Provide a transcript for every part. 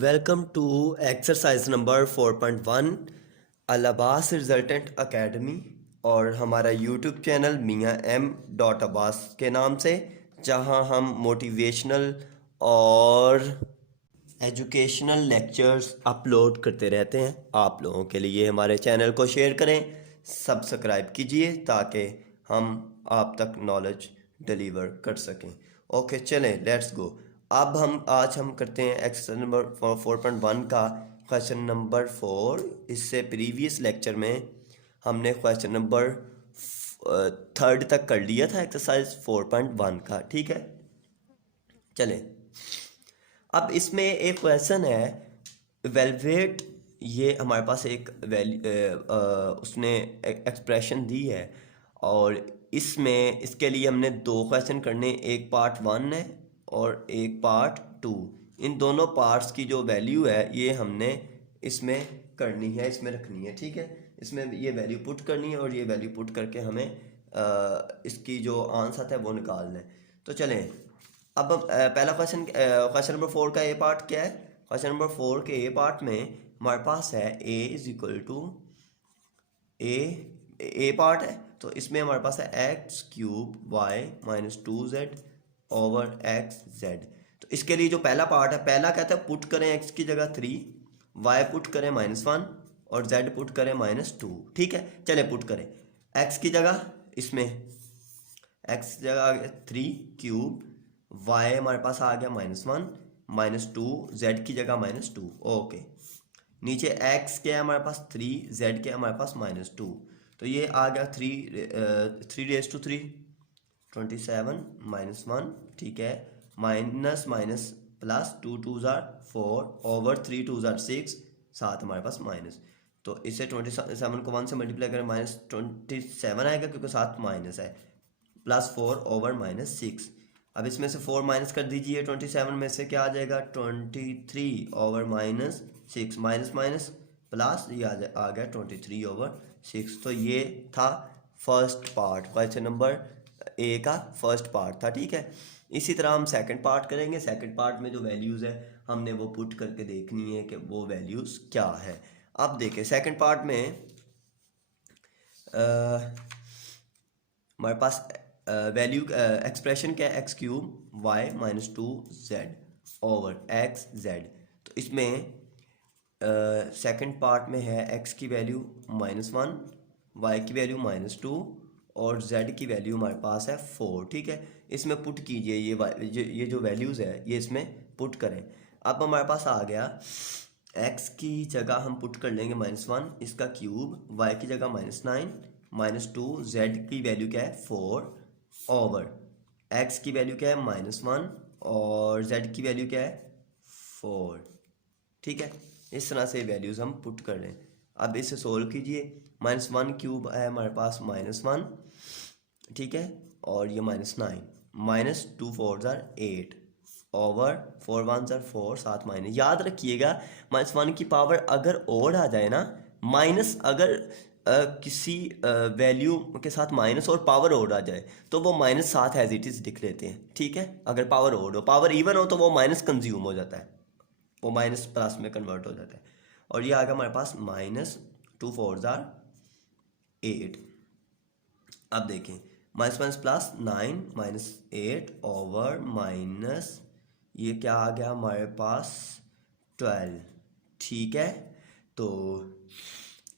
Welcome to exercise number 4.1 Al Abbas resultant academy और हमारा YouTube channel Miyan M dot Abbas के नाम से, जहां हम मोटिवेशनल और एजुकेशनल लेक्चर्स अपलोड करते रहते हैं। आप लोगों के लिए हमारे चैनल को शेयर करें, सब्सक्राइब कीजिए ताकि हम आप तक नॉलेज डिलीवर कर सकें। ओके, चलें, लेट्स गो। अब आज हम करते हैं एक्सरसाइज नंबर 4.1 का क्वेश्चन नंबर 4। इससे प्रीवियस लेक्चर में हमने क्वेश्चन नंबर 3 तक कर लिया था एक्सरसाइज 4.1 का। ठीक है, चलें। अब इसमें एक क्वेश्चन है, वेलवेट। ये हमारे पास एक उसने एक्सप्रेशन दी है और इसमें इसके लिए हमने दो क्वेश्चन करने, एक पार्ट 1 है और एक पार्ट 2। इन दोनों पार्ट्स की जो वैल्यू है ये हमने इसमें करनी है, इसमें रखनी है। ठीक है, इसमें ये वैल्यू पुट करनी है और ये वैल्यू पुट करके हमें इसकी जो आंसर है वो निकालना है। तो चलें, अब पहला क्वेश्चन, क्वेश्चन नंबर 4 का ए पार्ट क्या है। क्वेश्चन नंबर 4 के ए पार्ट में हमारे पास है a is equal to a part है, तो इसमें हमारे पास है x cube y minus 2z over x z. तो इसके लिए जो पहला पार्ट है, पहला कहता है पुट करें एक्स की जगह 3, वाई पुट करें -1 और जेड पुट करें -2। ठीक है, चले पुट करें एक्स की जगह, इसमें एक्स की जगह आ गया 3 क्यूब, वाई हमारे पास आ गया -1 -2, जेड की जगह -2। ओके, नीचे एक्स के है हमारे पास 3, जेड के हमारे पास -2, तो ये आ गया 3 27 -1। ठीक है, माइनस माइनस प्लस 2 2 4 ओवर 3 2 6, साथ हमारे पास माइनस। तो इसे 27 को 1 से मल्टीप्लाई करें -27 आएगा क्योंकि साथ माइनस है, +4 ओवर -6। अब इसमें से 4 माइनस कर दीजिए, 27 में से क्या आ जाएगा 23 ओवर -6, माइनस माइनस प्लस, ये आ गया 23 ओवर 6। तो ये था first part, question number A का फर्स्ट पार्ट था। ठीक है, इसी तरह हम सेकंड पार्ट करेंगे। सेकंड पार्ट में जो वैल्यूज़ है हमने वो पुट करके देखनी है कि वो वैल्यूज़ क्या है। अब देखें सेकंड पार्ट में हमारे पास वैल्यू एक्सप्रेशन क्या है, x cube y -2z over x z. तो इसमें सेकंड पार्ट में है एक्स की वैल्यू -1, वाई की वैल्यू -2 और जेड की वैल्यू हमारे पास है 4। ठीक है, इसमें पुट कीजिए ये जो वैल्यूज़ है ये इसमें पुट करें। अब हमारे पास आ गया एक्स की जगह हम पुट कर लेंगे -1, इसका क्यूब, वाई की जगह -9 -2, जेड की वैल्यू क्या है 4 ओवर एक्स की वैल्यू क्या है -1 और जेड की वैल्यू क्या है 4। ठीक है, इस तरह से वैल्यूज़ हम पुट कर लें। अब इसे सोल्व कीजिए, -1 क्यूब है हमारे पास -1, ठीक है, और ये -9, -2 4 8 ओवर 4 1 4, साथ माइनस। याद रखिएगा -1 की पावर अगर ओड आ जाए ना, माइनस अगर किसी वैल्यू के साथ माइनस और पावर ओड आ जाए तो वो माइनस साथ एज इट इज़ लिख लेते हैं। ठीक है, अगर पावर ओड हो, पावर इवन हो तो वो माइनस कंज्यूम हो जाता है, वो माइनस प्लस में कन्वर्ट हो जाता है। और ये आ गया हमारे पास -2 4 8। अब देखें minus minus plus 9 -8 over minus, ये क्या आ गया हमारे पास 12। ठीक है, तो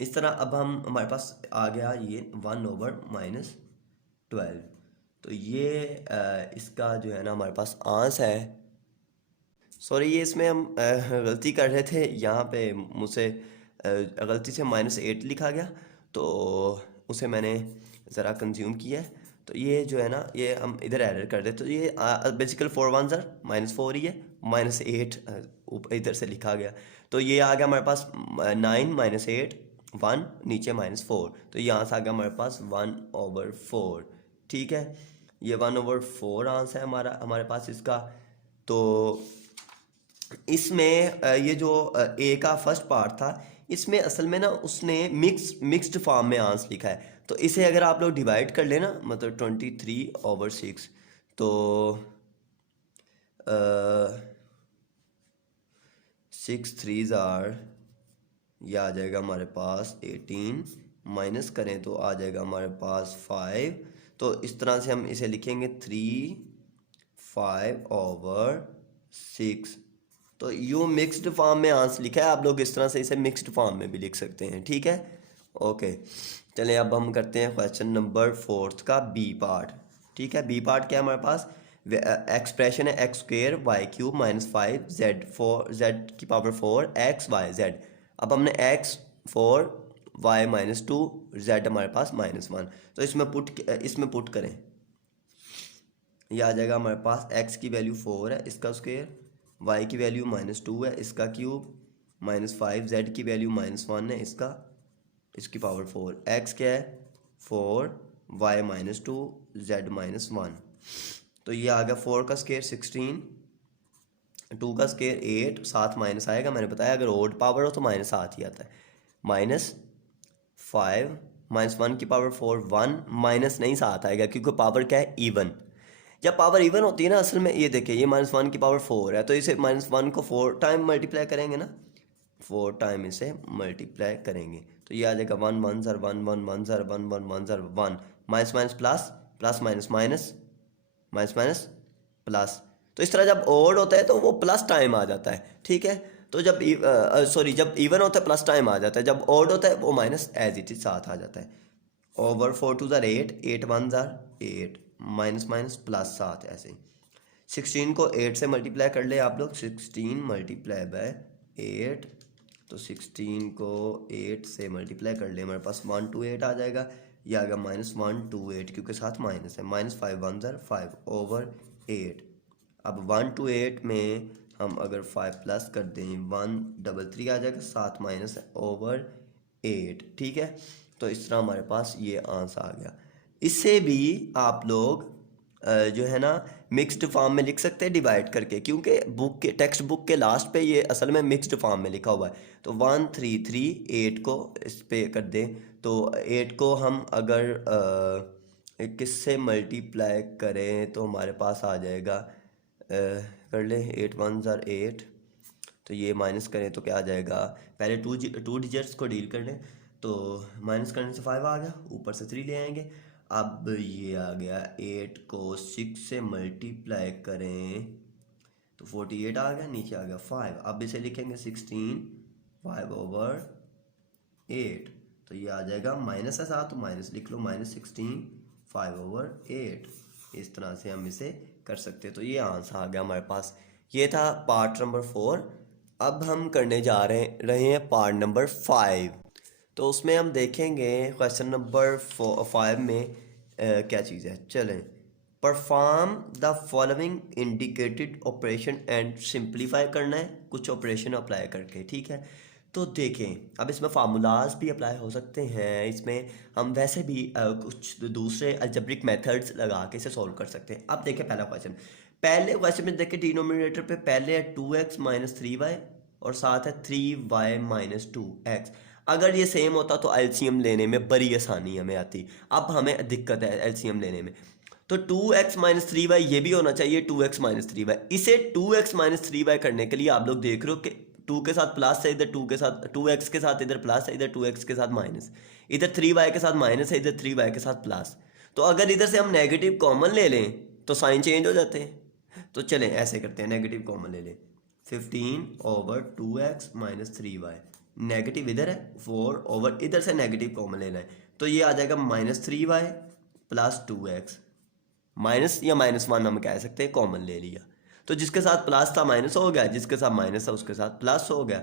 इस तरह अब हमारे पास आ गया ये 1 ओवर -12। तो ये इसका जो है ना हमारे पास आंसर है। सॉरी, ये इसमें हम गलती कर रहे थे, यहाँ पे मुझसे गलती से -8 लिखा गया, तो उसे मैंने ज़रा कंज्यूम किया है। तो ये जो है ना, ये हम इधर एरर कर रहे, तो ये बेसिकल 4 1 -4 ही है, -8 इधर से लिखा गया। तो ये आ गया हमारे पास 9 -8 1, नीचे -4, तो यहाँ से आ गया हमारे पास 1 ओवर 4। ठीक है, ये 1 ओवर 4 आंसर है हमारे पास इसका। तो इसमें ये जो ए का फर्स्ट पार्ट था, इसमें असल में ना उसने मिक्स्ड फॉर्म में आंसर लिखा है। तो इसे अगर आप लोग डिवाइड कर लेना, मतलब 23 ओवर 6, तो 6 3s आर, ये आ जाएगा हमारे पास 18, माइनस करें तो आ जाएगा हमारे पास 5। तो इस तरह से हम इसे लिखेंगे 3 5 ओवर 6। तो यू मिक्स्ड फॉर्म में आंसर लिखा है, आप लोग इस तरह से इसे मिक्स्ड फॉर्म में भी लिख सकते हैं, ठीक है। ओके, चलें अब हम करते हैं क्वेश्चन नंबर 4 का बी पार्ट। ठीक है, बी पार्ट क्या है हमारे पास, एक्सप्रेशन है x square y cube minus 5 z 4 z की पावर 4 एक्स वाई जेड। अब हमने एक्स 4 वाई माइनस 2 जेड हमारे पास -1, तो इसमें पुट करें, यह आ जाएगा हमारे पास एक्स की वैल्यू 4 है इसका स्क्वेयर, वाई की वैल्यू -2 है इसका क्यूब, -5 जेड की वैल्यू -1 है इसकी पावर 4, एक्स क्या है 4 वाई -2 जेड -1। तो ये आ गया 4 का स्क्वायर 16, 2 का स्क्वायर 8, साथ माइनस आएगा, मैंने बताया अगर ओड पावर हो तो माइनस साथ ही आता है, -5 -1 की पावर 4 1, माइनस नहीं साथ आएगा क्योंकि पावर क्या है इवन। जब पावर इवन होती है ना, असल में ये देखिए ये -1 की पावर 4 है, तो इसे -1 को 4 टाइम मल्टीप्लाई करेंगे ना, 4 टाइम इसे मल्टीप्लाई करेंगे तो ये आ जाएगा 1 1 0 1 1 1 0 1 1 1 0 1, minus minus plus, plus minus minus, minus minus plus. तो इस तरह जब ओड होता है तो वो प्लस टाइम आ जाता है, ठीक है। तो जब जब इवन होता है प्लस टाइम आ जाता है, जब ओड होता है वो माइनस एज इट इज साथ आ जाता है। ओवर 4 2 ज़र 8, 8 1 ज़र 8, माइनस माइनस प्लस 7 ऐसे ही। 16 को 8 से मल्टीप्लाई कर ले आप लोग, 16 मल्टीप्लाई बाय 8, तो 16 को 8 से मल्टीप्लाई कर ले हमारे पास 128 आ जाएगा, ये आ गया -128 क्योंकि साथ माइनस है, -5 1 ज़र 5 ओवर 8। अब 128 में हम अगर 5 प्लस कर दें 133 आ जाएगा, साथ माइनस है ओवर 8, ठीक है। तो इस तरह हमारे पास ये आंसर आ गया। इससे भी आप लोग जो है ना मिक्स्ड फॉर्म में लिख सकते हैं डिवाइड करके, क्योंकि बुक के टेक्स्ट बुक के लास्ट पे ये असल में मिक्स्ड फॉर्म में लिखा हुआ है। तो 133 8 को इस पे कर दें, तो 8 को हम अगर किससे मल्टीप्लाई करें तो हमारे पास आ जाएगा, कर ले 8 1 ज़र 8, तो ये माइनस करें तो क्या आ जाएगा, पहले टू डिजिट्स को डील कर लें, तो माइनस करने से 5 आ गया, ऊपर से 3 ले आएंगे। अब ये आ गया 8 को 6 से मल्टीप्लाई करें तो 48 आ गया, नीचे आ गया 5। अब इसे लिखेंगे 16 5 ओवर 8, तो ये आ जाएगा माइनस है साथ तो माइनस लिख लो, -16 5 ओवर 8। इस तरह से हम इसे कर सकते हैं। तो ये आंसर आ गया हमारे पास। ये था पार्ट नंबर 4। अब हम करने जा रहे हैं पार्ट नंबर 5। तो उसमें हम देखेंगे क्वेश्चन नंबर 5 में क्या चीज़ है। चलें, perform the following indicated operation and simplify करना है कुछ ऑपरेशन अप्लाई करके, ठीक है। तो देखें, अब इसमें फार्मूलाज भी अप्लाई हो सकते हैं, इसमें हम वैसे भी कुछ दूसरे अलजेब्रिक मेथड्स लगा के इसे सॉल्व कर सकते हैं। अब देखें पहले क्वेश्चन में देखें डिनोमिनेटर पे पहले है 2x - 3y और साथ है 3y - 2x। अगर ये सेम होता तो एलसीएम लेने में बड़ी आसानी हमें आती, अब हमें दिक्कत है एलसीएम लेने में। तो 2x - 3y ये भी होना चाहिए 2x - 3y। इसे 2x - 3y करने के लिए आप लोग देख रहे हो कि 2 के साथ प्लस है, इधर 2 के साथ 2x के साथ इधर प्लस है, इधर 2x के साथ माइनस, इधर 3y के साथ माइनस है, इधर 3y के साथ प्लस। तो अगर इधर से हम नेगेटिव कॉमन ले लें तो साइन चेंज हो जाते हैं। तो चलें ऐसे करते हैं, नेगेटिव कॉमन ले लें, 15 ओवर 2x - 3y, नेगेटिव इधर है 4 ओवर इधर से नेगेटिव कॉमन लेना है, तो ये आ जाएगा -3y + 2x, माइनस या -1 हम कह सकते हैं, कॉमन ले लिया तो जिसके साथ प्लस था माइनस हो गया, जिसके साथ माइनस था उसके साथ प्लस हो गया।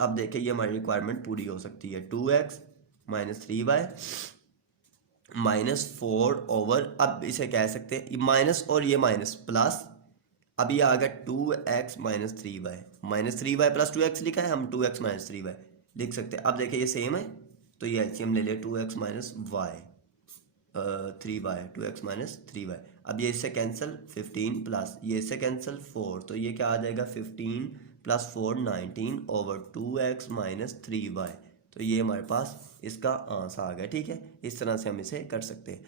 अब देखिए ये हमारी रिक्वायरमेंट पूरी हो सकती है, 2x - 3y -4 ओवर, अब इसे कह सकते हैं माइनस और ये माइनस प्लस, अब ये आ गया 2x - 3y, -3y + 2x लिखा है, हम 2x - 3y लिख सकते हैं। अब देखिए ये सेम है तो ये एलसीएम ले ले, 2x - y 3y, 2x - 3y। अब ये इससे कैंसिल 15 प्लस ये इससे कैंसिल 4, तो ये क्या आ जाएगा 15 + 4 19 ओवर 2x - 3y। तो ये हमारे पास इसका आंसर आ गया, ठीक है। इस तरह से हम इसे कर सकते हैं।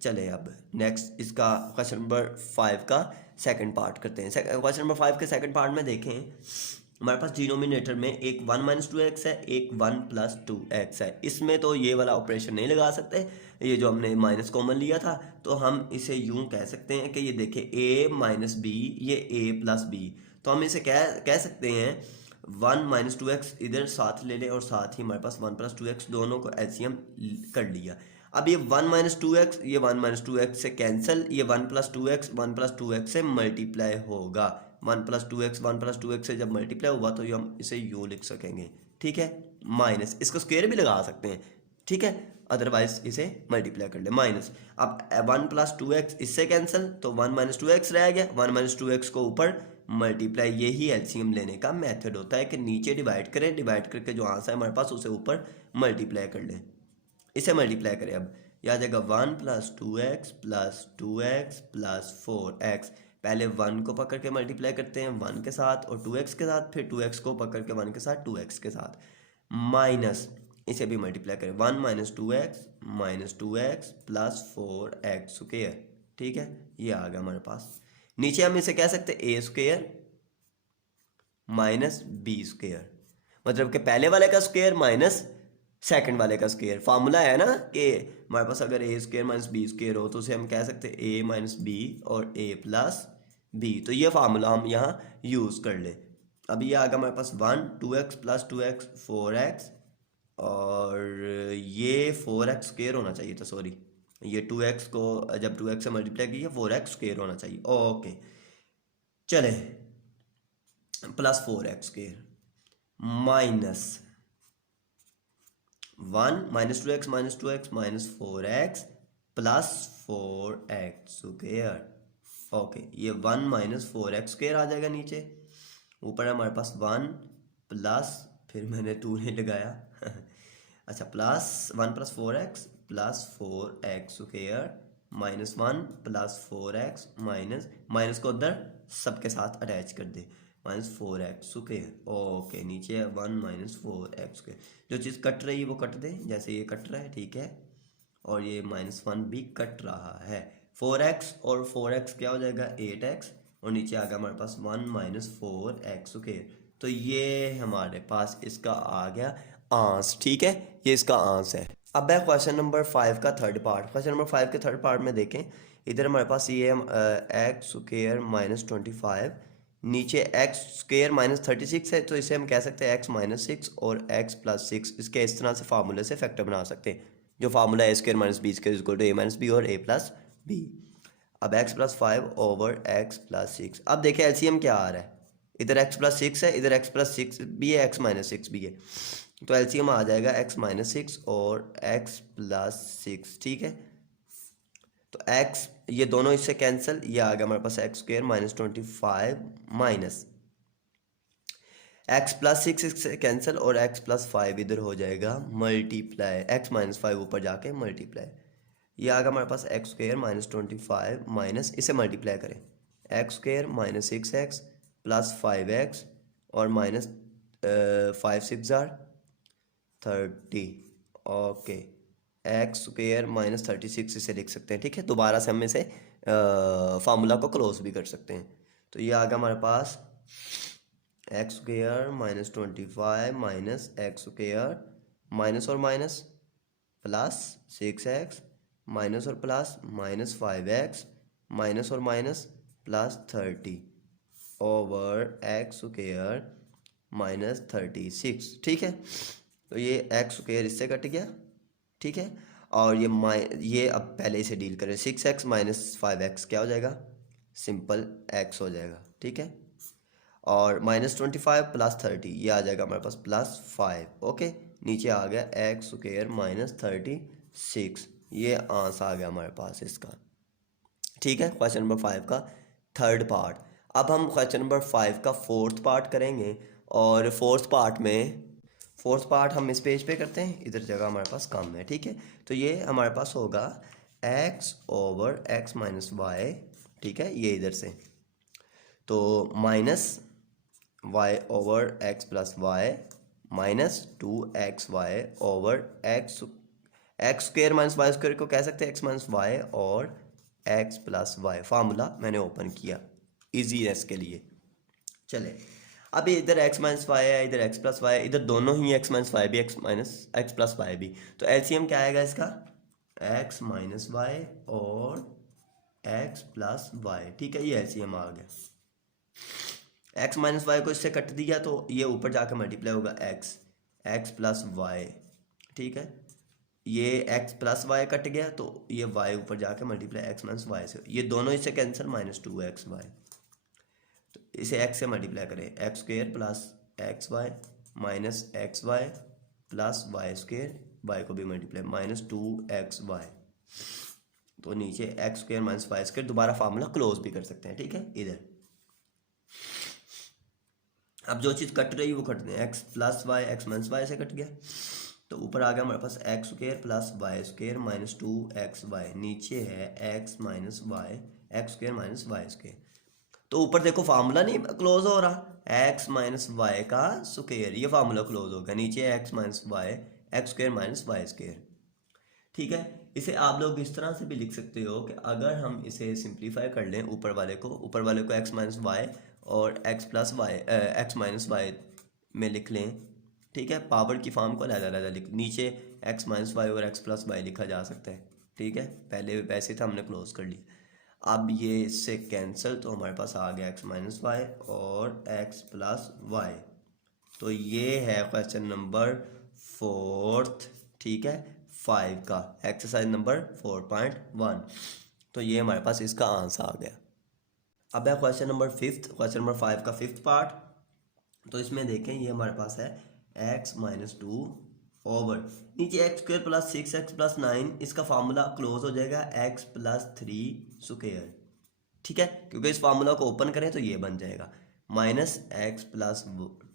चले अब नेक्स्ट इसका क्वेश्चन नंबर 5 का सेकंड पार्ट करते हैं। क्वेश्चन नंबर 5 के सेकंड पार्ट में देखें, हमारे पास डिनोमिनेटर में एक 1 माइनस टू एक्स है, एक 1 प्लस टू एक्स है। इसमें तो ये वाला ऑपरेशन नहीं लगा सकते, ये जो हमने माइनस कॉमन लिया था, तो हम इसे यूं कह सकते हैं कि ये देखें a माइनस बी, ये a प्लस बी, तो हम इसे कह सकते हैं 1 माइनस टू एक्स इधर साथ ले लें और साथ ही हमारे पास 1 प्लस टू एक्स, दोनों को एलसीएम कर लिया। अब ये 1 माइनस टू एक्स, ये 1 माइनस टू एक्स से कैंसिल, ये 1 plus two x 1 plus two x से मल्टीप्लाई होगा। 1 plus two x 1 plus two x से जब मल्टीप्लाई हुआ तो ये हम इसे यूँ लिख सकेंगे, ठीक है। माइनस, इसको स्क्वायर भी लगा सकते हैं, ठीक है, अदरवाइज इसे मल्टीप्लाई कर ले माइनस। अब 1 प्लस टू एक्स इससे कैंसिल, तो 1 माइनस टू एक्स रह गया, 1 माइनस टू एक्स को ऊपर मल्टीप्लाई, यही एलसीएम लेने का मेथड होता है कि नीचे डिवाइड करें, डिवाइड करके जो आंसर है हमारे पास उसे ऊपर मल्टीप्लाई कर लें, इसे मल्टीप्लाई करें। अब यह आ जाएगा 1 plus two x plus 4x। पहले 1 को पकड़ के मल्टीप्लाई करते हैं 1 के साथ और 2x के साथ, फिर 2x को पकड़ के 1 के साथ 2x के साथ, माइनस इसे भी मल्टीप्लाई करें 1 minus two x plus 4x square, ठीक है, ये आ गया हमारे पास। नीचे हम इसे कह सकते हैं a square minus b square, मतलब कि पहले वाले का स्क्वायर माइनस सेकंड वाले का स्क्वायर। फार्मूला है ना कि हमारे पास अगर a square minus b square हो तो उसे हम कह सकते हैं a माइनस बी और a प्लस बी, तो ये फार्मूला हम यहाँ यूज़ कर ले। अब ये आ गया हमारे पास 1 2x प्लस 2x 4x, और ये 4x स्क्वायर होना चाहिए था, सॉरी, ये 2x को जब 2x से मल्टीप्लाई किया 4x स्क्वायर होना चाहिए, ओके चले, plus 4x square minus 1 minus two x minus 4x plus 4x square, okay, ये 1 माइनस 4x स्क्वायर आ जाएगा नीचे, ऊपर हमारे पास 1 प्लस, फिर मैंने 2 नहीं लगाया अच्छा, plus 1 plus 4x plus 4x square minus 1 plus 4x minus को उधर सबके साथ अटैच कर दे, माइनस 4x स्क्वायर, ओके, नीचे है 1 माइनस 4x स्क्वायर, जो चीज़ कट रही है वो कट दे, जैसे ये कट रहा है, ठीक है, और ये -1 भी कट रहा है, 4x और 4x क्या हो जाएगा 8x, और नीचे आ गया हमारे पास 1 माइनस 4x स्क्वायर, तो ये हमारे पास इसका आ गया आंस, ठीक है, ये इसका आंस है। अब है क्वेश्चन नंबर 5 का थर्ड पार्ट। क्वेश्चन नंबर 5 के थर्ड पार्ट में देखें, इधर हमारे पास ये एक्स स्क्वायर माइनस 25, नीचे एक्स स्क्वायर माइनस 36 है, तो इसे हम कह सकते हैं एक्स माइनस 6 और एक्स प्लस 6, इसके इस तरह से फार्मूले से फैक्टर बना सकते हैं, जो formula a square minus b square equal to a minus b और ए प्लस बी। अब x plus 5 over x plus 6, अब देखिए एलसीएम क्या आ रहा है, इधर एक्स प्लस 6 है, इधर एक्स प्लस 6 भी है, एक्स माइनस 6 भी है, तो एलसीएम आ जाएगा एक्स माइनस 6 और एक्स प्लस 6, ठीक है, तो x ये दोनों इससे कैंसिल, ये आ गया हमारे पास x square minus 25 minus x plus 6 इससे कैंसिल, और x प्लस 5 इधर हो जाएगा मल्टीप्लाई, x माइनस 5 ऊपर जाके मल्टीप्लाई, ये आ गया हमारे पास एक्स स्क्वायर माइनस 25 माइनस, इसे मल्टीप्लाई करें x square minus 6x plus 5x और minus 5 6 jar 30, okay, x square minus 36 इसे लिख सकते हैं, ठीक है, दोबारा से हम इसे फार्मूला को क्लोज भी कर सकते हैं, तो ये आ गया हमारे पास x square minus 25 minus x square minus और माइनस प्लस 6x माइनस और प्लस माइनस 5x माइनस और minus plus 30 over x square minus 36, ठीक है, तो ये एक्स स्क्वायर इससे कट गया, ठीक है, और ये अब पहले इसे डील करें, 6x माइनस 5x क्या हो जाएगा, सिंपल x हो जाएगा, ठीक है, और माइनस 25 प्लस 30 ये आ जाएगा हमारे पास प्लस 5, ओके, नीचे आ गया एक्स स्क्वायर माइनस 36, ये आंसर आ गया हमारे पास इसका, ठीक है, क्वेश्चन नंबर 5 का थर्ड पार्ट। अब हम क्वेश्चन नंबर 5 का फोर्थ पार्ट करेंगे, और फोर्थ पार्ट हम इस पेज पे करते हैं, इधर जगह हमारे पास कम है, ठीक है, तो ये हमारे पास होगा x over x minus y, ठीक है, ये इधर से, तो minus y over x plus y minus 2xy over x square minus y square को कह सकते हैं x माइनस वाई और x प्लस वाई, फार्मूला मैंने ओपन किया इजीनेस के लिए। चले, अब ये इधर x माइनस वाई है, इधर x प्लस वाई है, इधर दोनों ही x माइनस वाई भी, x minus x plus y भी, तो एलसीएम क्या आएगा इसका, x माइनस वाई और x प्लस वाई। ठीक है, ये एलसीएम आ गया। x माइनस वाई को इससे कट दिया तो ये ऊपर जाकर मल्टीप्लाई होगा x प्लस वाई। ठीक है, ये x प्लस वाई कट गया तो ये y ऊपर जाके मल्टीप्लाई x माइनस वाई से, ये दोनों इससे कैंसिल, -2xy। तो इसे x से मल्टीप्लाई करें, x square plus x y minus x y plus y square, y को भी मल्टीप्लाई -2xy। तो नीचे x square minus y square, दोबारा फार्मूला क्लोज भी कर सकते हैं। ठीक है, इधर अब जो चीज़ कट रही है वो कट दें, x plus y x minus y से कट गया, तो ऊपर आ गया हमारे पास x square plus y square -2xy, नीचे है x minus y x square minus y square. तो ऊपर देखो फार्मूला नहीं क्लोज हो रहा, एक्स माइनस वाई का स्क्वेयर, ये फार्मूला क्लोज हो गया, नीचे x minus y x square minus y square. ठीक है, इसे आप लोग इस तरह से भी लिख सकते हो कि अगर हम इसे सिंप्लीफाई कर लें, ऊपर वाले को एक्स माइनस वाई और x plus y x minus y में लिख लें। ठीक है, पावर की फॉर्म को अलग-अलग लिख, नीचे एक्स माइनस वाई और एक्स प्लस वाई लिखा जा सकता है। ठीक है, पहले वैसे था, हमने क्लोज कर लिया। अब ये इससे कैंसिल, तो हमारे पास आ गया एक्स माइनस वाई और एक्स प्लस वाई। तो ये है क्वेश्चन नंबर 4। ठीक है, 5 का एक्सरसाइज नंबर 4.1। तो ये हमारे पास इसका आंसर आ गया। अब है क्वेश्चन नंबर 5, क्वेश्चन नंबर 5 का 5th पार्ट। तो इसमें देखें, ये हमारे पास है x माइनस 2 ओवर नीचे x square plus 6x plus 9, इसका फार्मूला क्लोज हो जाएगा x प्लस 3 स्क्वेयर। ठीक है, क्योंकि इस फार्मूला को ओपन करें तो ये बन जाएगा minus x plus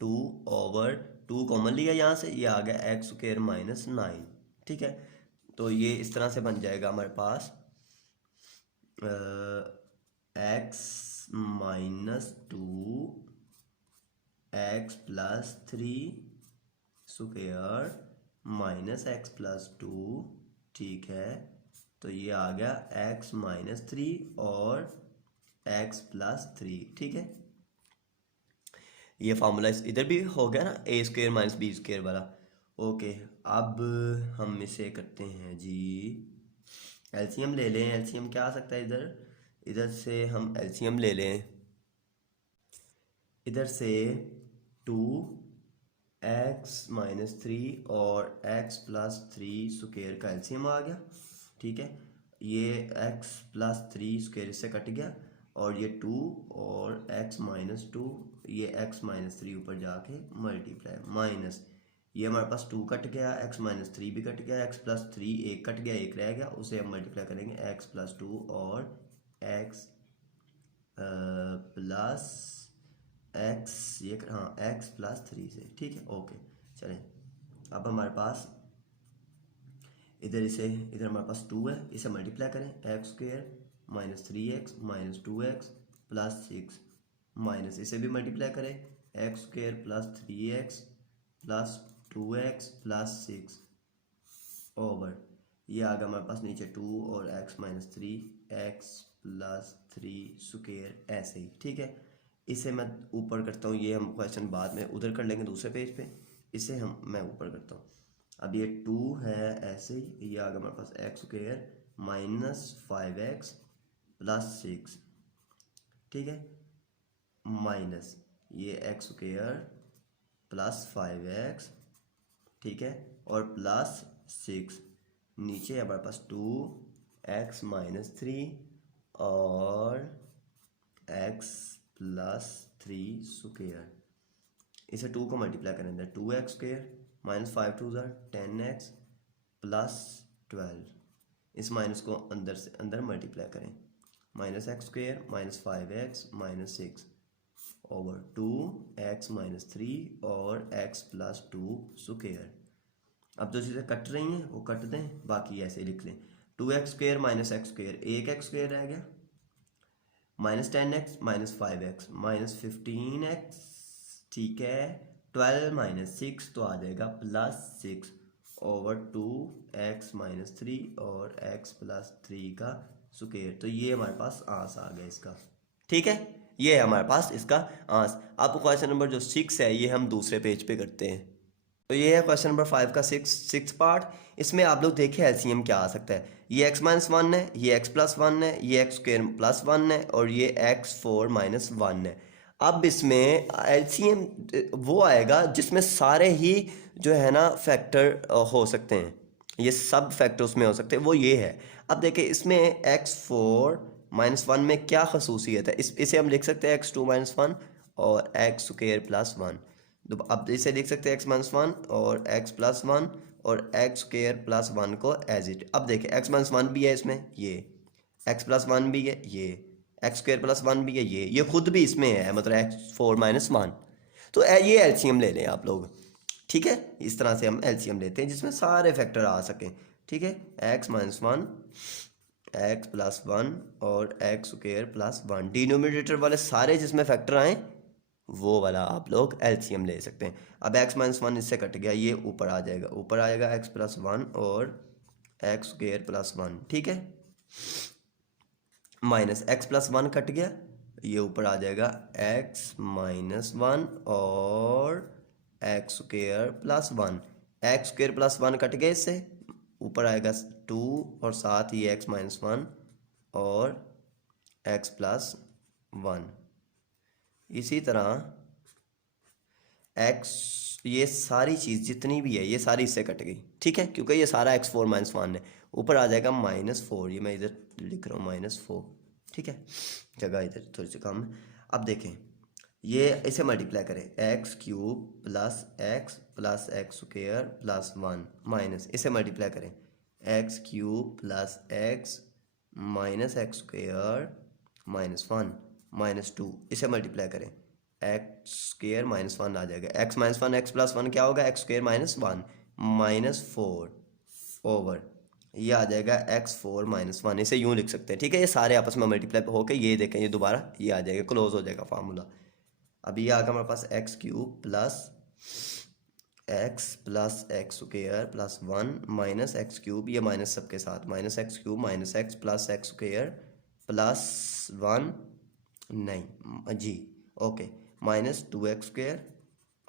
2 over 2 common लिया यहाँ से, ये आ गया एक्स स्क्वेयर माइनस 9। ठीक है, तो ये इस तरह से बन जाएगा हमारे पास x minus 2 x plus 3 square minus x plus 2। ठीक है, तो ये आ गया एक्स माइनस 3 और एक्स प्लस 3। ठीक है, ये फार्मूला इधर भी हो गया ना, ए स्क्वेयर माइनस बी स्क्वेयर वाला। ओके, अब हम इसे करते हैं जी, एलसीएम ले लें। एलसीएम क्या आ सकता है इधर, इधर से हम एलसीएम ले लें, इधर से 2x माइनस 3 और x प्लस 3 स्क्वेयर का एलसीएम आ गया। ठीक है, ये x प्लस 3 स्क्वेयर इससे कट गया, और ये 2 और x माइनस 2, ये x माइनस 3 ऊपर जाके मल्टीप्लाई माइनस, ये हमारे पास 2 कट गया, x माइनस 3 भी कट गया, x प्लस 3 एक कट गया, एक रह गया, उसे हम मल्टीप्लाई करेंगे x प्लस 2 और x प्लस x, ये हाँ x प्लस 3 से। ठीक है, ओके चलें। अब हमारे पास इधर हमारे पास 2 है, इसे मल्टीप्लाई करें, x square minus 3x minus 2x plus 6, minus इसे भी मल्टीप्लाई करें, x square plus 3x plus 2x plus 6 over, ये आ गया हमारे पास नीचे 2 और x minus 3 x plus 3 square, ऐसे ही। ठीक है, इसे मैं ऊपर करता हूँ, ये हम क्वेश्चन बाद में उधर कर लेंगे दूसरे पेज पे, इसे मैं ऊपर करता हूँ। अब ये 2 है ऐसे ही, ये आ गया हमारे पास x square minus 5x plus 6। ठीक है, माइनस ये एक्स स्क्वेयर प्लस 5x। ठीक है, और प्लस 6, नीचे हमारे पास 2x माइनस 3 और x प्लस 3 स्क्वेयर, इसे 2 को मल्टीप्लाई करेंगे, 2x square minus 5 2 10x plus 12, इस माइनस को अंदर से अंदर मल्टीप्लाई करें, minus x square minus 5x minus 6 over 2x minus 3 और x प्लस 2 स्क्वेयर। अब जो चीज़ें कट रही हैं वो कट दें, बाकी ऐसे लिख लें, 2x square minus x square, एक एक्स स्क्वेयर रह गया, minus 10x minus 5x minus 15x। ठीक है, 12 माइनस 6 तो आ जाएगा प्लस 6 ओवर 2x माइनस 3 और x प्लस 3 का स्क्वेयर। तो ये हमारे पास आंसर आ गया इसका। ठीक है, ये है हमारे पास इसका आंसर। अब क्वेश्चन नंबर जो 6 है ये हम दूसरे पेज पे करते हैं। तो ये है क्वेश्चन नंबर 5 का सिक्स पार्ट। इसमें आप लोग देखें एलसीएम क्या आ सकता है। ये एक्स माइनस वन है, ये एक्स प्लस वन है, ये एक्स स्क्र प्लस वन है और ये एक्स फोर माइनस वन है। अब इसमें एलसीएम वो आएगा जिसमें सारे ही जो है ना फैक्टर हो सकते हैं, ये सब फैक्टर उसमें हो सकते हैं, वो ये है। अब देखिए इसमें एक्स फोर माइनस वन में क्या खसूसियत है, इसे हम लिख सकते हैं एक्स टू माइनस वन और एक्स स्क्र प्लस वन। अब इसे लिख सकते हैं एक्स माइनस वन और एक्स प्लस वन और एक्स स्क्र प्लस वन को एज इट। अब देखिए एक्स माइनस वन भी है इसमें, ये एक्स प्लस वन भी है, ये एक्स स्क्र प्लस वन भी है, ये खुद भी इसमें है, मतलब एक्स फोर माइनस वन। तो ये एलसीएम ले लें आप लोग, ठीक है। इस तरह से हम एलसीएम लेते हैं जिसमें सारे फैक्टर आ सकें, ठीक है। X minus one, x plus one और x square plus one, denominator वाले सारे जिसमें फैक्टर आए वो वाला आप लोग एलसीएम ले सकते हैं। अब एक्स माइनस वन इससे कट गया, ये ऊपर आ जाएगा, ऊपर आएगा एक्स प्लस वन और एक्स स्क्र प्लस वन, ठीक है। Minus x plus one cut गया, ये ऊपर आ जाएगा एक्स माइनस वन और x square plus one. X square plus one cut गया, इससे ऊपर आएगा टू और साथ ही एक्स माइनस वन और एक्स प्लस वन। इसी तरह एक्स, ये सारी चीज़ जितनी भी है ये सारी इससे कट गई, ठीक है, क्योंकि ये सारा एक्स फोर माइनस वन है। ऊपर आ जाएगा माइनस फोर, ये मैं इधर लिख रहा हूँ माइनस फोर, ठीक है, जगह इधर थोड़ी सी कम है। अब देखें ये इसे मल्टीप्लाई करें, x cube plus x square plus one minus, इसे मल्टीप्लाई करें x cube plus x minus x square minus one minus two, इसे मल्टीप्लाई करें एक्स स्क्र माइनस वन आ जाएगा, x minus one x plus one क्या होगा, x square minus one minus four over ये आ जाएगा एक्स फोर माइनस वन। इसे यूँ लिख सकते हैं, ठीक है। ये सारे आपस में मल्टीप्लाई होकर ये देखें, ये दोबारा ये आ जाएगा, क्लोज हो जाएगा फार्मूला। अब ये आ गया हमारे पास x cube plus x square plus one minus x cube, ये माइनस सबके साथ minus x cube minus x plus x square plus one, नहीं जी okay, minus two x square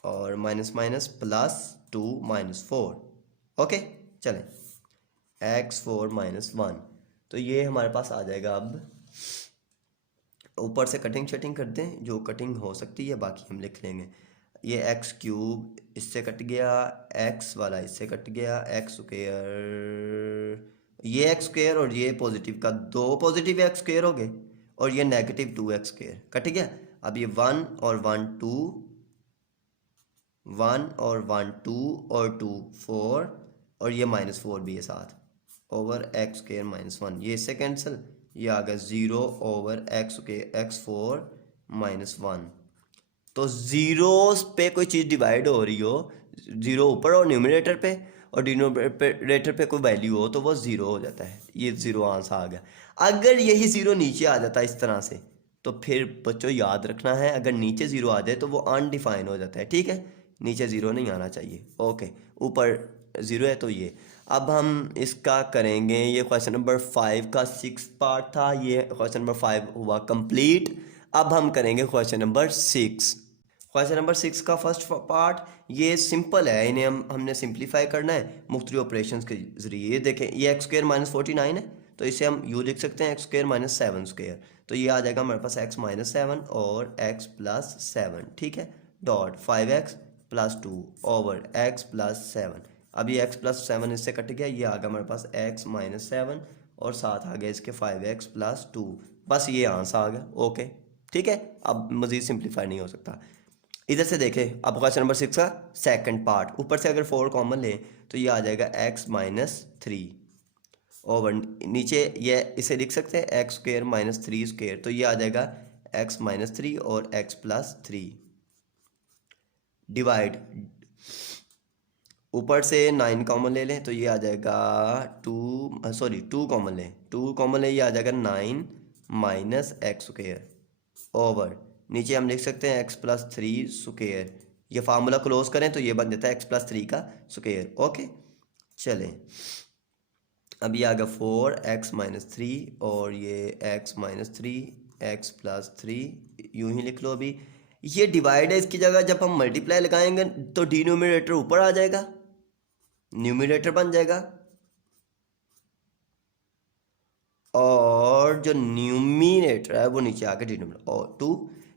और minus minus plus two minus four, okay. चलें x four minus one, तो ये हमारे पास आ जाएगा। अब ऊपर से कटिंग शटिंग कर दें, जो कटिंग हो सकती है, बाकी हम लिख लेंगे। ये एक्स क्यूब इससे कट गया, एक्स वाला इससे कट गया, एक्स स्क्र, ये एक्स स्क्र और ये पॉजिटिव का दो पॉजिटिव एक्स स्क्र हो गए और ये negative two x square cut गया। अब ये वन और वन टू, वन और वन टू और टू फोर और ये माइनस फोर भी है साथ, over x square minus one, ये इससे कैंसिल, ये आ गया zero over x four minus one. तो ज़ीरो पे कोई चीज़ डिवाइड हो रही हो, ज़ीरो ऊपर और न्यूमरेटर पे और डिनोमिनेटर पे कोई वैल्यू हो तो वो ज़ीरो हो जाता है, ये ज़ीरो आंसर आ गया। अगर यही ज़ीरो नीचे आ जाता है इस तरह से, तो फिर बच्चों याद रखना है, अगर नीचे ज़ीरो आ जाए तो वो अनडिफाइन हो जाता है, ठीक है। नीचे ज़ीरो नहीं आना चाहिए, ओके। ऊपर ज़ीरो है तो ये। अब हम इसका करेंगे, ये क्वेश्चन नंबर 5 का 6 पार्ट था, ये क्वेश्चन नंबर 5 हुआ कंप्लीट। अब हम करेंगे क्वेश्चन नंबर 6। क्वेश्चन नंबर 6 का फर्स्ट पार्ट ये सिंपल है, इन्हें हमने सिंप्लीफाई करना है मुख्तलिफ ऑपरेशंस के ज़रिए। ये देखें ये एक्स स्क्र माइनस 49 है, तो इसे हम यू लिख सकते हैं x square minus seven square, तो ये आ जाएगा हमारे पास एक्स माइनस सेवन और एक्स प्लस सेवन, ठीक है, dot 5x plus two over x plus seven. अब ये एक्स प्लस सेवन इससे कट गया, ये आ गया हमारे पास एक्स माइनस सेवन और साथ आ गया इसके 5x प्लस टू, बस ये आंसर आ गया, ओके, ठीक है। अब मज़ीद सिंप्लीफाई नहीं हो सकता। इधर से देखें अब क्वेश्चन नंबर 6 का सेकंड पार्ट, ऊपर से अगर 4 कॉमन लें तो ये आ जाएगा x माइनस थ्री ओवर नीचे ये इसे लिख सकते हैं x square minus three square, तो ये आ जाएगा x माइनस थ्री और x प्लस थ्री डिवाइड, ऊपर से 9 कॉमन ले लें तो ये आ जाएगा टू कॉमन लें, ये आ जाएगा 9 माइनस एक्स स्क्र ओवर नीचे हम लिख सकते हैं एक्स प्लस थ्री स्क्र, ये फार्मूला क्लोज करें तो ये बन जाता है एक्स प्लस थ्री का स्क्र, ओके। चलें अब ये आ गया 4x माइनस थ्री और ये x minus three x plus three यूं ही लिख लो अभी। ये डिवाइड है, इसकी जगह जब हम मल्टीप्लाई लगाएंगे तो डिनोमिनेटर ऊपर आ जाएगा, न्यूमिनेटर बन जाएगा, और जो न्यूमिनेटर है वो नीचे आके डिनोमिनेटर। और 2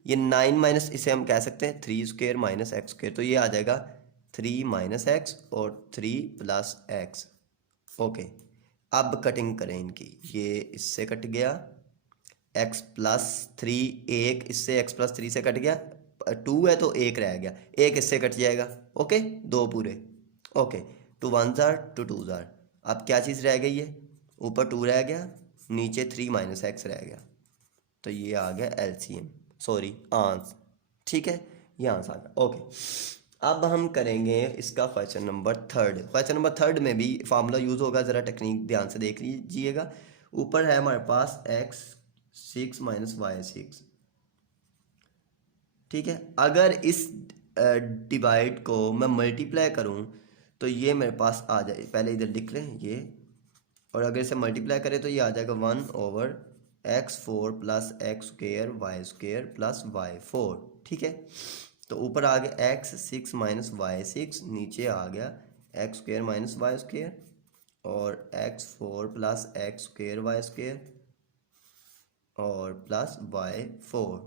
ये 9 माइनस, इसे हम कह सकते हैं 3 स्क्वेयर माइनस एक्स स्क्वेयर, तो ये आ जाएगा 3 माइनस एक्स और 3 प्लस एक्स। ओके, अब कटिंग करें इनकी, ये इससे कट गया, एक्स प्लस 3 एक इससे, एक्स प्लस 3 से कट गया, 2 है तो एक रह गया, एक इससे कट जाएगा। ओके, दो पूरे। Okay, 2 1 jar 2 2 jar. अब क्या चीज़ रह गई है, ऊपर 2 रह गया, नीचे 3 माइनस एक्स रह गया, तो ये आ गया एलसीएम, सॉरी आंस। ठीक है, ये आंस आ गया। ओके, अब हम करेंगे इसका question number third. Question number third में भी फार्मूला यूज़ होगा, ज़रा टेक्निक ध्यान से देख लीजिएगा। ऊपर है हमारे पास x6 माइनस y6। ठीक है, अगर इस डिवाइड को मैं मल्टीप्लाई करूं तो ये मेरे पास आ जाए, पहले इधर लिख लें ये, और अगर इसे मल्टीप्लाई करें तो ये आ जाएगा 1/x4 plus x square y square plus y4। ठीक है, तो ऊपर आ गया x6 माइनस y6, नीचे आ गया x square minus y square, और x4 plus x square y square और प्लस y4।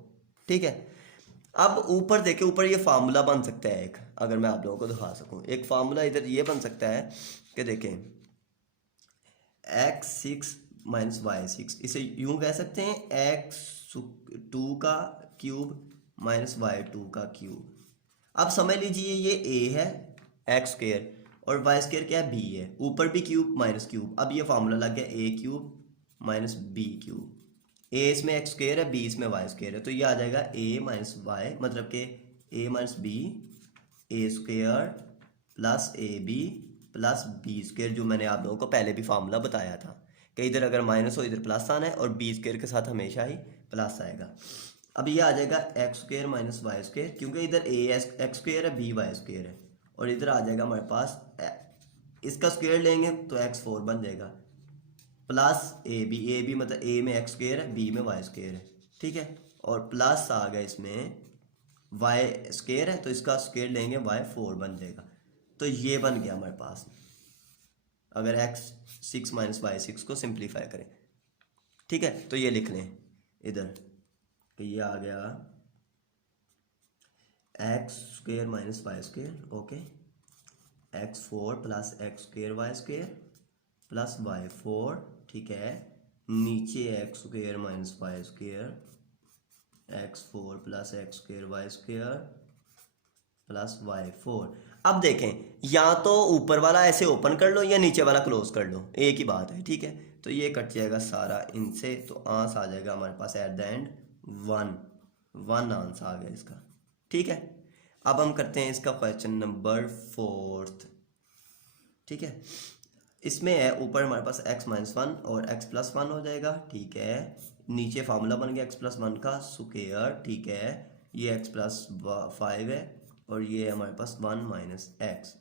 ठीक है, अब ऊपर देखे, ऊपर ये फार्मूला बन सकता है एक, अगर मैं आप लोगों को दिखा सकूं, एक फार्मूला इधर ये बन सकता है कि देखें x6 माइनस y6, इसे यूं कह सकते हैं x2 का क्यूब माइनस y2 का क्यूब। अब समझ लीजिए ये a है एक्स स्क्वेयर, और वाई स्क्वेयर क्या है, b है, ऊपर भी क्यूब माइनस क्यूब। अब ये फार्मूला लग गया a cube minus b cube. a इसमें एक्स स्क्वेयर है, b इसमें वाई स्क्वेयर है, तो ये आ जाएगा a माइनस वाई, मतलब कि a minus b, a square plus a b plus b square, जो मैंने आप लोगों को पहले भी फार्मूला बताया था कि इधर अगर माइनस हो इधर प्लस आना है, और बी स्क्वेयर के साथ हमेशा ही प्लस आएगा। अब ये आ जाएगा x square minus y square, क्योंकि इधर ए एक्स स्क्वेयर है, बी वाई स्क्वेयर है, और इधर आ जाएगा हमारे पास इसका स्क्वेयर लेंगे तो x4 बन जाएगा, प्लस ए बी मतलब ए में एक्स स्क्वेयर है, बी में वाई स्क्वेयर है। ठीक है, और प्लस आ गया इसमें वाई स्क्वेयर है, तो इसका स्क्वेयर लेंगे y4 बन जाएगा। तो ये बन गया हमारे पास, अगर x6 माइनस y6 को सिंप्लीफाई करें। ठीक है, तो ये लिख लें इधर, तो ये आ गया x square minus y square. Okay, x4 plus x square y square plus y4। ठीक है, नीचे x square minus y square, x4 plus x square y square plus y4। अब देखें, या तो ऊपर वाला ऐसे ओपन कर लो या नीचे वाला क्लोज कर लो, एक ही बात है। ठीक है, तो ये कट जाएगा सारा इनसे, तो आंस आ जाएगा हमारे पास एट द एंड 1 आंस आ गया इसका। ठीक है, अब हम करते हैं इसका क्वेश्चन नंबर फोर्थ। ठीक है, इसमें है ऊपर हमारे पास x माइनस 1 और x प्लस 1 हो जाएगा। ठीक है, नीचे फार्मूला बन गया x प्लस 1 का स्क्वायर। ठीक है, ये x प्लस 5 है, और ये हमारे पास 1 माइनस एक्स,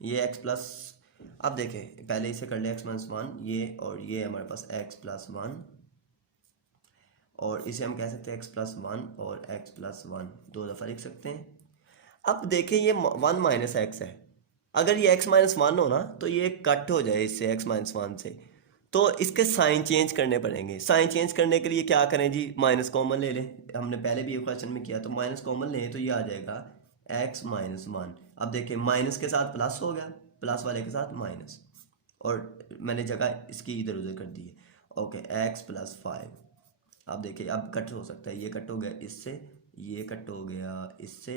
ये x प्लस, अब देखें पहले इसे कर ले x माइनस 1 ये, और ये हमारे पास x प्लस 1, और इसे हम कह सकते हैं x प्लस 1 और x प्लस 1 दो दफ़ा लिख सकते हैं। अब देखें ये 1 माइनस एक्स है, अगर ये x माइनस 1 हो ना तो ये कट हो जाए इससे x माइनस 1 से, तो इसके साइन चेंज करने पड़ेंगे। साइन चेंज करने के लिए क्या करें जी, माइनस कॉमन ले लें, हमने पहले भी एक क्वेश्चन में किया, तो माइनस कॉमन लें तो ये आ जाएगा x माइनस 1। अब देखिए माइनस के साथ प्लस हो गया, प्लस वाले के साथ माइनस, और मैंने जगह इसकी इधर उधर कर दी है। Okay, x plus 5। अब देखिए अब कट हो सकता है, ये कट हो गया इससे, ये कट हो गया इससे,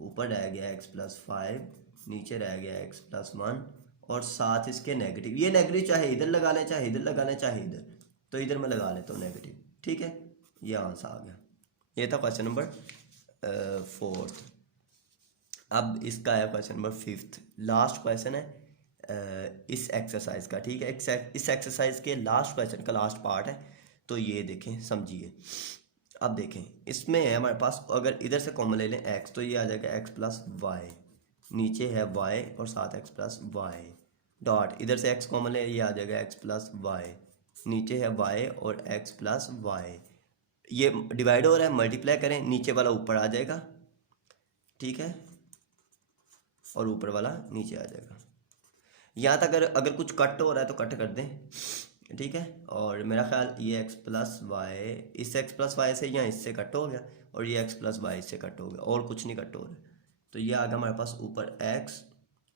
ऊपर रह गया x प्लस 5, नीचे रह गया x प्लस 1, और साथ इसके नेगेटिव। ये नेगेटिव चाहे इधर लगा लें, चाहे इधर लगा लें, चाहे इधर, तो इधर मैं लगा लेता हूँ नेगेटिव। ठीक है, ये आंसर आ गया। ये था क्वेश्चन नंबर फोर्थ। अब इसका है question number fifth, last question है इस एक्सरसाइज का। ठीक है, इस एक्सरसाइज के लास्ट क्वेश्चन का लास्ट पार्ट है, तो ये देखें समझिए। अब देखें इसमें है हमारे पास, अगर इधर से कॉमन ले लें x, तो ये आ जाएगा x प्लस वाई, नीचे है y और साथ x प्लस वाई डॉट, इधर से x कॉमन ले, ये आ जाएगा x प्लस वाई, नीचे है y और x प्लस वाई, ये डिवाइड हो रहा है, मल्टीप्लाई करें, नीचे वाला ऊपर आ जाएगा, ठीक है, और ऊपर वाला नीचे आ जाएगा। यहाँ तक अगर कुछ कट हो रहा है तो कट कर दें, ठीक है। और मेरा ख्याल ये x प्लस वाई, इस x प्लस वाई से या इससे कट हो गया, और ये x प्लस वाई से कट हो गया, और कुछ नहीं कट हो रहा। तो ये आ गया हमारे पास ऊपर x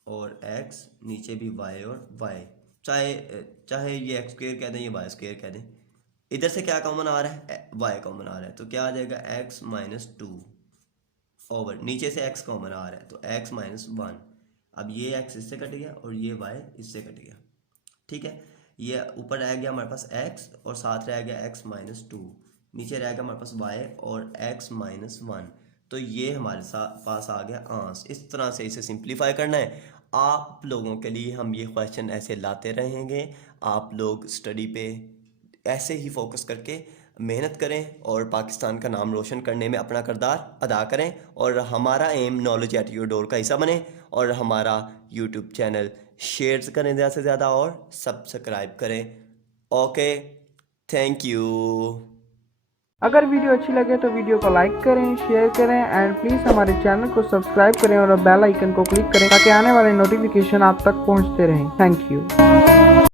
और x, नीचे भी y और y, चाहे ये x स्क्वेयर कह दें, ये y स्क्वेयर कह दें। इधर से क्या कॉमन आ रहा है, y कॉमन आ रहा है, तो क्या आ जाएगा x माइनस 2 ओवर, नीचे से x कॉमन आ रहा है तो x माइनस 1। अब ये x इससे कट गया और ये y इससे कट गया, ठीक है। ये ऊपर रह गया हमारे पास x और साथ रह गया x माइनस 2, नीचे रह गया हमारे पास y और x माइनस 1। तो ये हमारे पास आ गया आंस। इस तरह से इसे सिंप्लीफाई करना है। आप लोगों के लिए हम ये क्वेश्चन ऐसे लाते रहेंगे। आप लोग स्टडी पे ऐसे ही फोकस करके मेहनत करें और पाकिस्तान का नाम रोशन करने में अपना किरदार अदा करें, और हमारा M knowledge at your door का हिस्सा बने, और हमारा यूट्यूब चैनल शेयर करें ज़्यादा से ज़्यादा और सब्सक्राइब करें। Okay, thank you. अगर वीडियो अच्छी लगे तो वीडियो को लाइक करें, शेयर करें एंड प्लीज़ हमारे चैनल को सब्सक्राइब करें और बेल आइकन को क्लिक करें ताकि आने वाले नोटिफिकेशन आप तक पहुंचते रहें। Thank you.